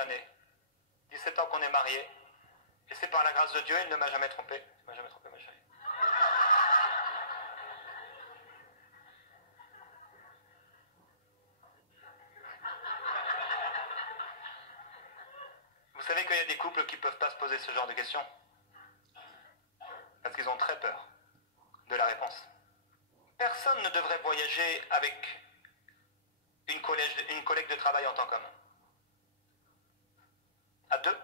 d'années. 17 ans qu'on est mariés. Et c'est par la grâce de Dieu, il ne m'a jamais trompé. Il ne m'a jamais trompé, ma chérie. Vous savez qu'il y a des couples qui ne peuvent pas se poser ce genre de questions. Parce qu'ils ont très peur de la réponse. Personne ne devrait voyager avec une collègue de travail en tant qu'homme. À deux,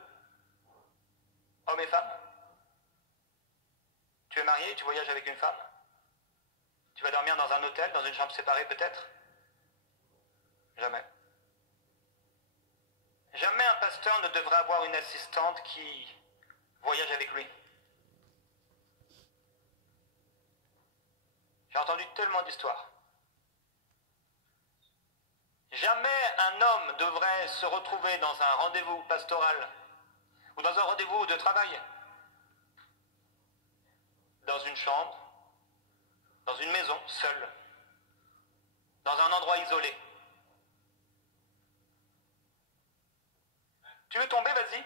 hommes et femmes. Tu es marié, tu voyages avec une femme. Tu vas dormir dans un hôtel, dans une chambre séparée peut-être? Jamais. Jamais un pasteur ne devrait avoir une assistante qui voyage avec lui. J'ai entendu tellement d'histoires. Jamais un homme devrait se retrouver dans un rendez-vous pastoral ou dans un rendez-vous de travail, dans une chambre, dans une maison, seul, dans un endroit isolé. Tu veux tomber, vas-y.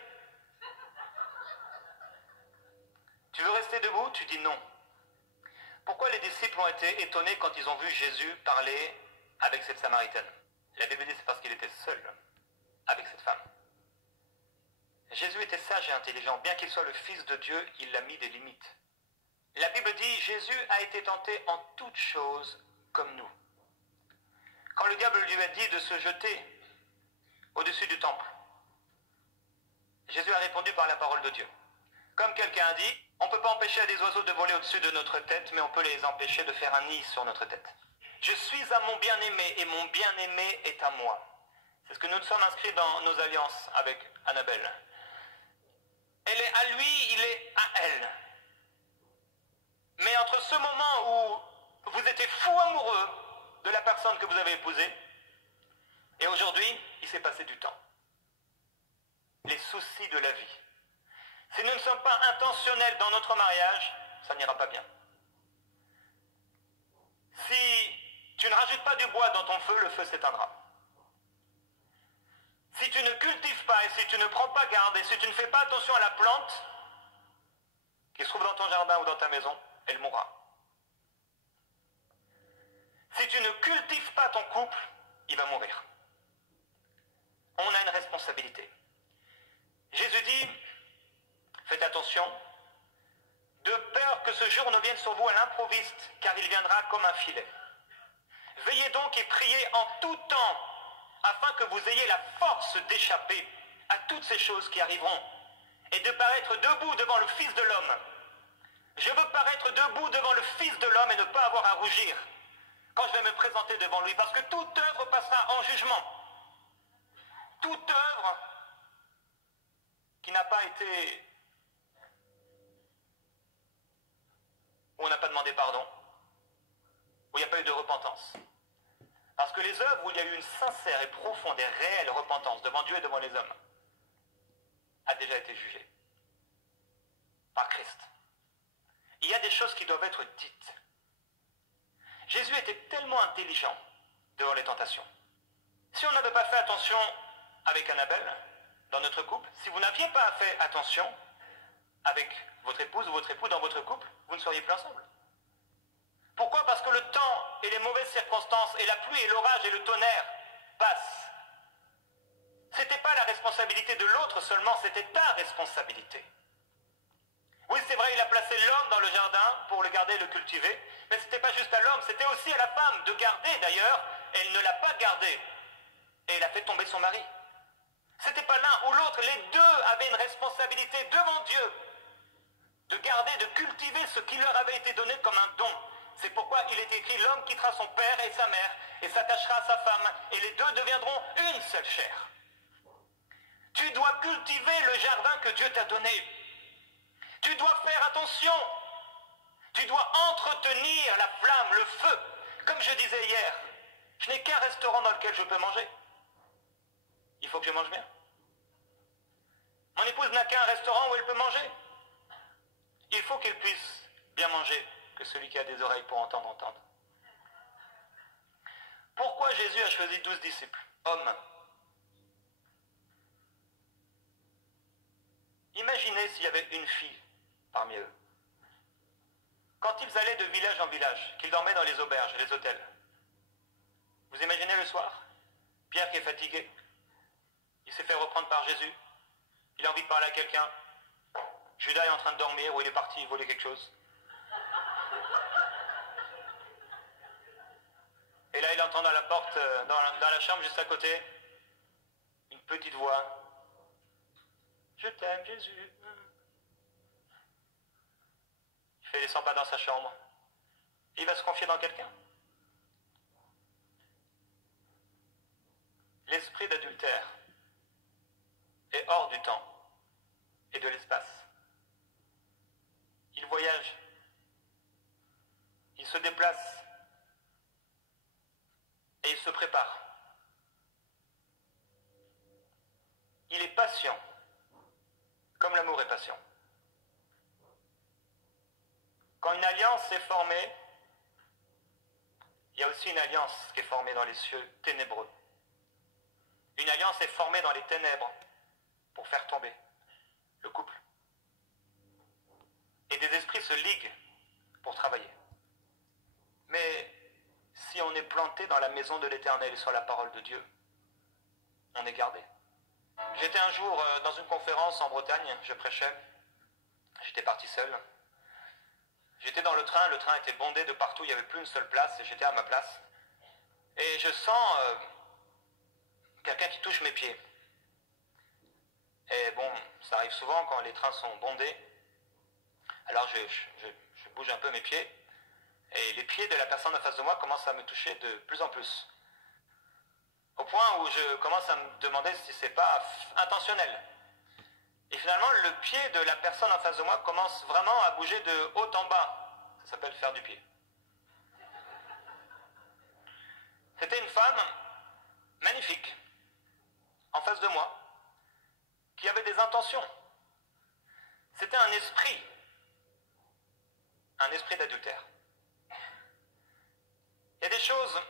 Tu veux rester debout, tu dis non. Pourquoi les disciples ont été étonnés quand ils ont vu Jésus parler avec cette Samaritaine? La Bible dit c'est parce qu'il était seul avec cette femme. Jésus était sage et intelligent. Bien qu'il soit le Fils de Dieu, il a mis des limites. La Bible dit Jésus a été tenté en toutes choses comme nous. Quand le diable lui a dit de se jeter au-dessus du temple, Jésus a répondu par la parole de Dieu. Comme quelqu'un a dit, on ne peut pas empêcher des oiseaux de voler au-dessus de notre tête, mais on peut les empêcher de faire un nid sur notre tête. Je suis à mon bien-aimé et mon bien-aimé est à moi. C'est ce que nous sommes inscrits dans nos alliances avec Annabelle. Elle est à lui, il est à elle. Mais entre ce moment où vous étiez fou amoureux de la personne que vous avez épousée, et aujourd'hui, il s'est passé du temps. Les soucis de la vie. Si nous ne sommes pas intentionnels dans notre mariage, ça n'ira pas bien. Si tu ne rajoutes pas du bois dans ton feu, le feu s'éteindra. Si tu ne cultives pas et si tu ne prends pas garde et si tu ne fais pas attention à la plante qui se trouve dans ton jardin ou dans ta maison, elle mourra. Si tu ne cultives pas ton couple, il va mourir. On a une responsabilité. Jésus dit, faites attention, de peur que ce jour ne vienne sur vous à l'improviste, car il viendra comme un filet. Veillez donc et priez en tout temps, afin que vous ayez la force d'échapper à toutes ces choses qui arriveront, et de paraître debout devant le Fils de l'homme. Je veux paraître debout devant le Fils de l'homme et ne pas avoir à rougir quand je vais me présenter devant lui, parce que toute œuvre passera en jugement. Toute œuvre qui n'a pas été, où on n'a pas demandé pardon, où il n'y a pas eu de repentance. Parce que les œuvres où il y a eu une sincère et profonde et réelle repentance devant Dieu et devant les hommes a déjà été jugée par Christ. Il y a des choses qui doivent être dites. Jésus était tellement intelligent devant les tentations. Si on n'avait pas fait attention avec Annabelle, dans notre couple, si vous n'aviez pas fait attention avec votre épouse ou votre époux dans votre couple, vous ne seriez plus ensemble. Pourquoi? Parce que le temps et les mauvaises circonstances et la pluie et l'orage et le tonnerre passent. C'était pas la responsabilité de l'autre seulement, c'était ta responsabilité. Oui, c'est vrai, il a placé l'homme dans le jardin pour le garder et le cultiver, mais c'était pas juste à l'homme, c'était aussi à la femme de garder d'ailleurs. Elle ne l'a pas gardé et elle a fait tomber son mari. C'était pas l'un ou l'autre, les deux avaient une responsabilité devant Dieu de garder, de cultiver ce qui leur avait été donné comme un don. C'est pourquoi il est écrit l'homme quittera son père et sa mère et s'attachera à sa femme et les deux deviendront une seule chair. Tu dois cultiver le jardin que Dieu t'a donné. Tu dois faire attention. Tu dois entretenir la flamme, le feu. Comme je disais hier, je n'ai qu'un restaurant dans lequel je peux manger. Il faut que je mange bien. Mon épouse n'a qu'un restaurant où elle peut manger. Il faut qu'elle puisse bien manger, que celui qui a des oreilles pour entendre, entende. Pourquoi Jésus a choisi 12 disciples, hommes? Imaginez s'il y avait une fille parmi eux. Quand ils allaient de village en village, qu'ils dormaient dans les auberges, les hôtels. Vous imaginez le soir? Pierre qui est fatigué. Il s'est fait reprendre par Jésus. Il a envie de parler à quelqu'un. Judas est en train de dormir ou il est parti voler quelque chose. Et là, il entend dans la porte, dans la chambre juste à côté, une petite voix. Je t'aime, Jésus. Il fait les 100 pas dans sa chambre. Il va se confier dans quelqu'un. L'esprit d'adultère est hors du temps et de l'espace. Il voyage. Il se déplace. Et il se prépare. Il est patient, comme l'amour est patient. Quand une alliance est formée, il y a aussi une alliance qui est formée dans les cieux ténébreux. Une alliance est formée dans les ténèbres pour faire tomber le couple. Et des esprits se liguent pour travailler. Mais si on est planté dans la maison de l'Éternel et sur la parole de Dieu, on est gardé. J'étais un jour dans une conférence en Bretagne, je prêchais, j'étais parti seul. J'étais dans le train était bondé de partout, il n'y avait plus une seule place, et j'étais à ma place. Et je sens quelqu'un qui touche mes pieds. Et bon, ça arrive souvent quand les trains sont bondés. Alors je bouge un peu mes pieds, et les pieds de la personne en face de moi commencent à me toucher de plus en plus. Au point où je commence à me demander si c'est pas intentionnel. Et finalement, le pied de la personne en face de moi commence vraiment à bouger de haut en bas. Ça s'appelle faire du pied. C'était une femme magnifique, en face de moi, qui avait des intentions. C'était un esprit d'adultère. Il y a des choses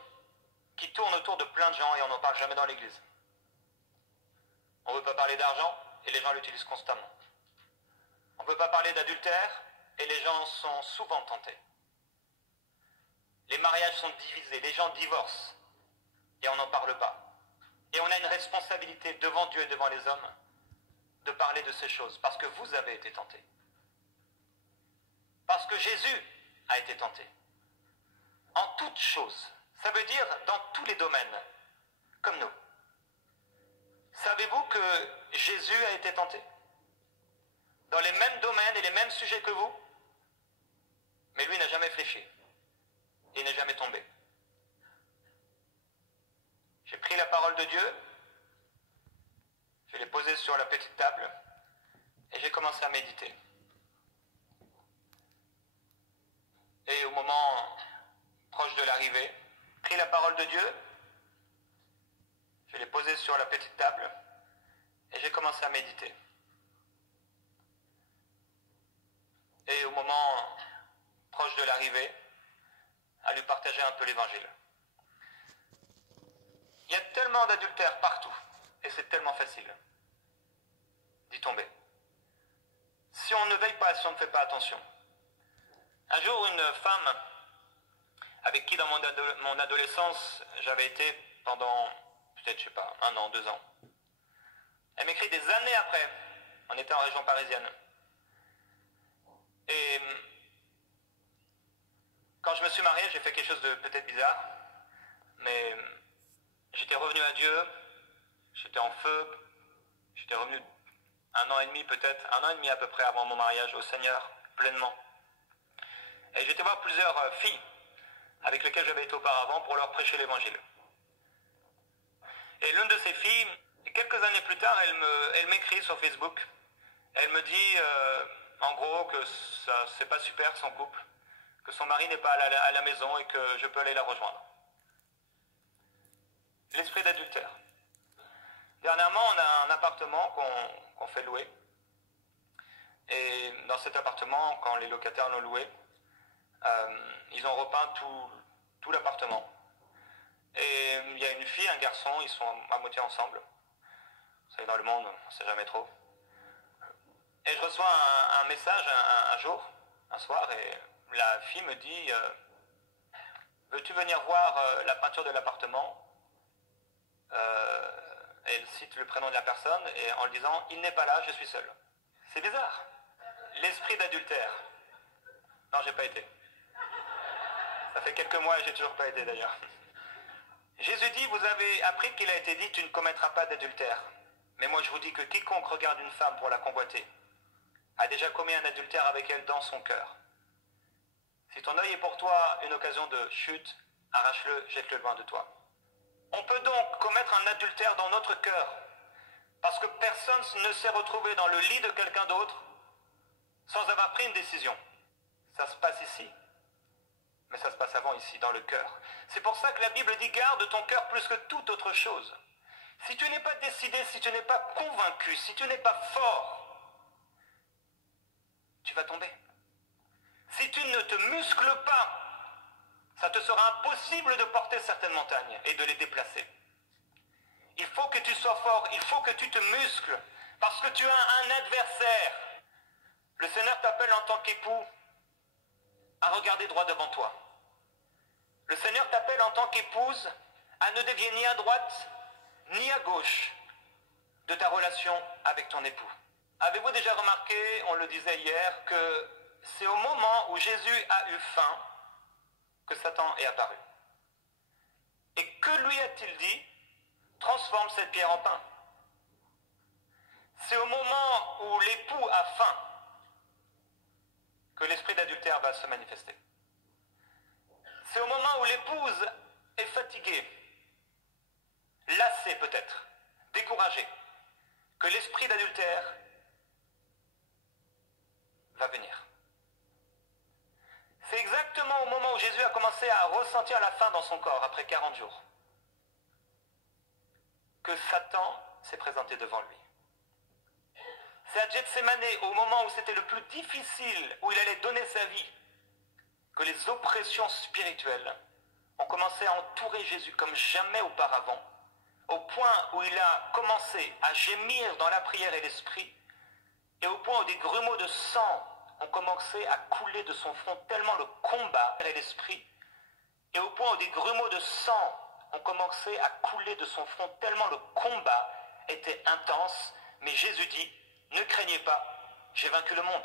qui tournent autour de plein de gens et on n'en parle jamais dans l'église. On ne veut pas parler d'argent et les gens l'utilisent constamment. On ne peut pas parler d'adultère et les gens sont souvent tentés. Les mariages sont divisés, les gens divorcent et on n'en parle pas. Et on a une responsabilité devant Dieu et devant les hommes de parler de ces choses parce que vous avez été tentés. Parce que Jésus a été tenté. En toutes choses. Ça veut dire dans tous les domaines, comme nous. Savez-vous que Jésus a été tenté? Dans les mêmes domaines et les mêmes sujets que vous? Mais lui n'a jamais fléchi. Il n'est jamais tombé. J'ai pris la parole de Dieu, je l'ai posée sur la petite table, et j'ai commencé à méditer. Et au moment proche de l'arrivée, pris la parole de Dieu, je l'ai posée sur la petite table et j'ai commencé à méditer. Et au moment proche de l'arrivée, à lui partager un peu l'évangile. Il y a tellement d'adultère partout et c'est tellement facile d'y tomber. Si on ne veille pas, si on ne fait pas attention. Un jour, une femme avec qui dans mon adolescence, j'avais été pendant, peut-être, je sais pas, 1 an, 2 ans. Elle m'écrit des années après. On était en région parisienne. Et quand je me suis marié, j'ai fait quelque chose de peut-être bizarre. Mais j'étais revenu à Dieu. J'étais en feu. J'étais revenu 1 an et demi peut-être, 1 an et demi à peu près avant mon mariage au Seigneur, pleinement. Et j'étais voir plusieurs filles avec lesquelles j'avais été auparavant pour leur prêcher l'évangile. Et l'une de ces filles, quelques années plus tard, elle m'écrit sur Facebook. Elle me dit, en gros, que ça c'est pas super son couple, que son mari n'est pas à la maison et que je peux aller la rejoindre. L'esprit d'adultère. Dernièrement, on a un appartement qu'on fait louer. Et dans cet appartement, quand les locataires l'ont loué, ils ont repeint tout l'appartement. Et il y a une fille, un garçon, ils sont à moitié ensemble. Vous savez, dans le monde, on ne sait jamais trop. Et je reçois un message un jour, un soir, et la fille me dit veux-tu venir voir la peinture de l'appartement? Elle cite le prénom de la personne, et en le disant il n'est pas là, je suis seul. C'est bizarre. L'esprit d'adultère. Non, j'ai pas été. Ça fait quelques mois et j'ai toujours pas été d'ailleurs. Jésus dit, vous avez appris qu'il a été dit, tu ne commettras pas d'adultère. Mais moi je vous dis que quiconque regarde une femme pour la convoiter a déjà commis un adultère avec elle dans son cœur. Si ton œil est pour toi une occasion de chute, arrache-le, jette-le loin de toi. On peut donc commettre un adultère dans notre cœur, parce que personne ne s'est retrouvé dans le lit de quelqu'un d'autre sans avoir pris une décision. Ça se passe ici, mais ça se passe avant ici, dans le cœur. C'est pour ça que la Bible dit garde ton cœur plus que toute autre chose. Si tu n'es pas décidé, si tu n'es pas convaincu, si tu n'es pas fort, tu vas tomber. Si tu ne te muscles pas, ça te sera impossible de porter certaines montagnes et de les déplacer. Il faut que tu sois fort, il faut que tu te muscles, parce que tu as un adversaire. Le Seigneur t'appelle en tant qu'époux à regarder droit devant toi. Le Seigneur t'appelle en tant qu'épouse à ne dévier ni à droite ni à gauche de ta relation avec ton époux. Avez-vous déjà remarqué, on le disait hier, que c'est au moment où Jésus a eu faim que Satan est apparu. Et que lui a-t-il dit? Transforme cette pierre en pain. C'est au moment où l'époux a faim que l'esprit d'adultère va se manifester. C'est au moment où l'épouse est fatiguée, lassée peut-être, découragée, que l'esprit d'adultère va venir. C'est exactement au moment où Jésus a commencé à ressentir la faim dans son corps, après 40 jours, que Satan s'est présenté devant lui. C'est à Gethsémane, au moment où c'était le plus difficile, où il allait donner sa vie, que les oppressions spirituelles ont commencé à entourer Jésus comme jamais auparavant, au point où il a commencé à gémir dans la prière et l'esprit, et au point où des grumeaux de sang ont commencé à couler de son front, tellement le combat et l'esprit, et au point où des grumeaux de sang ont commencé à couler de son front, tellement le combat était intense. Mais Jésus dit, ne craignez pas, j'ai vaincu le monde.